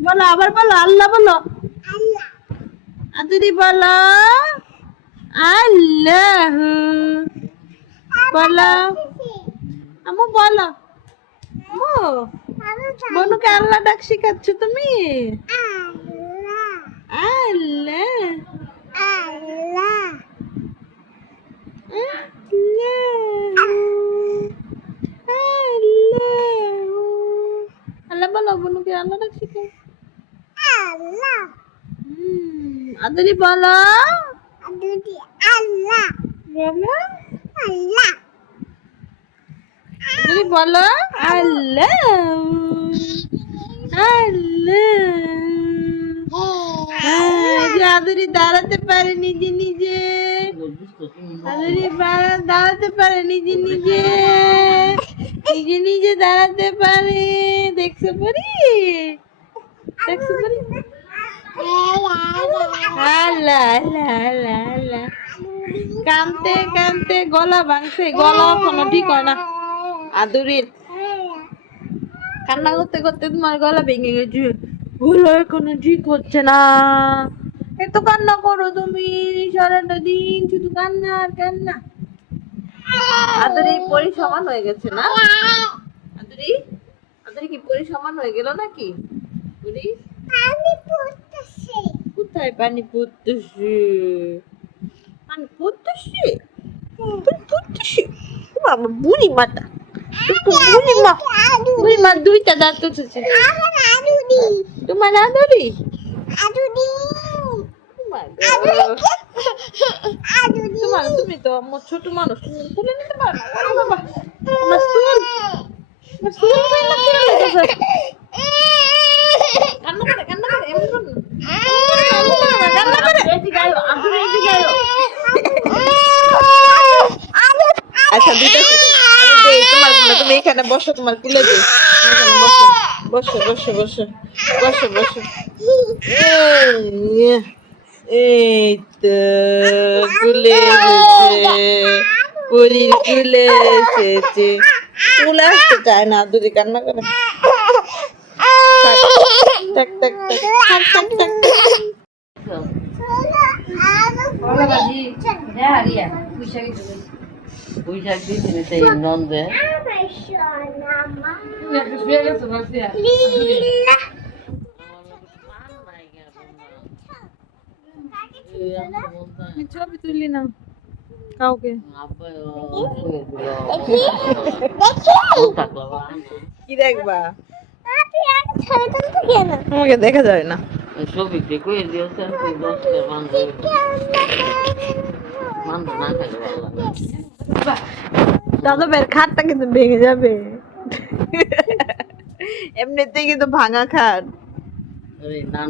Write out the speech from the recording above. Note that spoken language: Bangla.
বলো আবার বলো আল্লাহ বলো আদুরি বলো আল্লাহ বলো আমু বলো আমু বনুকে আল্লাহ ডাক শিখাচ্ছ তুমি আল্লাহ আল্লাহ বলো বনুকে আল্লাহ ডাক শিখাও আদুরি বলো বলো আদুরি বলো আল্লাহ আল্লাহ আদুরি দাঁড়াতে পারে নিজে নিজে আদুরি দাঁড়াতে পারে নিজে নিজে নিজে নিজে দাঁড়াতে পারে দেখছো পরি দেখছো পরি আল্লাহ আল্লাহ আল্লাহ আল্লাহ কানতে কানতে গলা ভাঙছে গলা কোনো ঠিক হয় না আদুরির কান্না করতে করতে তোমার গলা ভেঙে গেছে গলা কোনো ঠিক হচ্ছে না এত কান্না করো তুমি সারাটা দিন শুধু কান্না আর কান্না আদুরি পরি সমান হয়ে গেছে না আদুরি আদুরি কি পরি সমান হয়ে গেল নাকি বুড়ি কোথায় পানি পড়তেছে পানি পড়তেছে পড়তেছে আমার বুড়ি মাতা বুড়ি মা দুইটা দাঁত উঠেছে তোমার আদুরি তোমার তুমি তো আমার ছোট মানুষ তুমি তুলে নিতে পারো বাবা আমার চুল কান্না করে এমন করো কান্না করে আচ্ছা দুইটা তোমার তুমি এখানে বসো তোমার কুলে দিই বসো বসো বসো বসো বসো এই তো কুলে এসেছে পুরীর কুলে এসেছে কুলে আসতে চায় না দুদি কান্না করে টাক টাক টাক টাক টাক টাক Buyacak değilsiniz senin nonde. ছবি তুলি না কাউকে কি দেখবা আমাকে দেখা যায় না ছবি দেখো দাদা বের খাটটা কিন্তু ভেঙে যাবে এমনিতেই কিন্তু ভাঙা খাট না